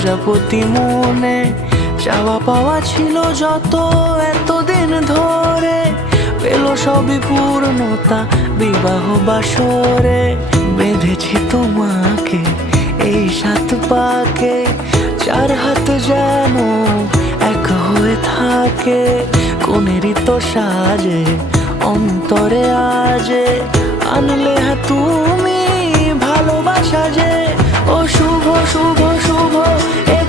প্রজাপতি মনে চাওয়া পাওয়া ছিল যত এতদিন ধরে, পেল সবই পূর্ণতা বিবাহ বাসরে। বেঁধেছি তোমাকে এই 7 পাকে, 4 হাত যেন এক হয়ে থাকে। কোনেরই তো সাজে অন্তরে আজে আনলে তুমি ভালোবাসা যে। ও শুভ শুভ শুভ এ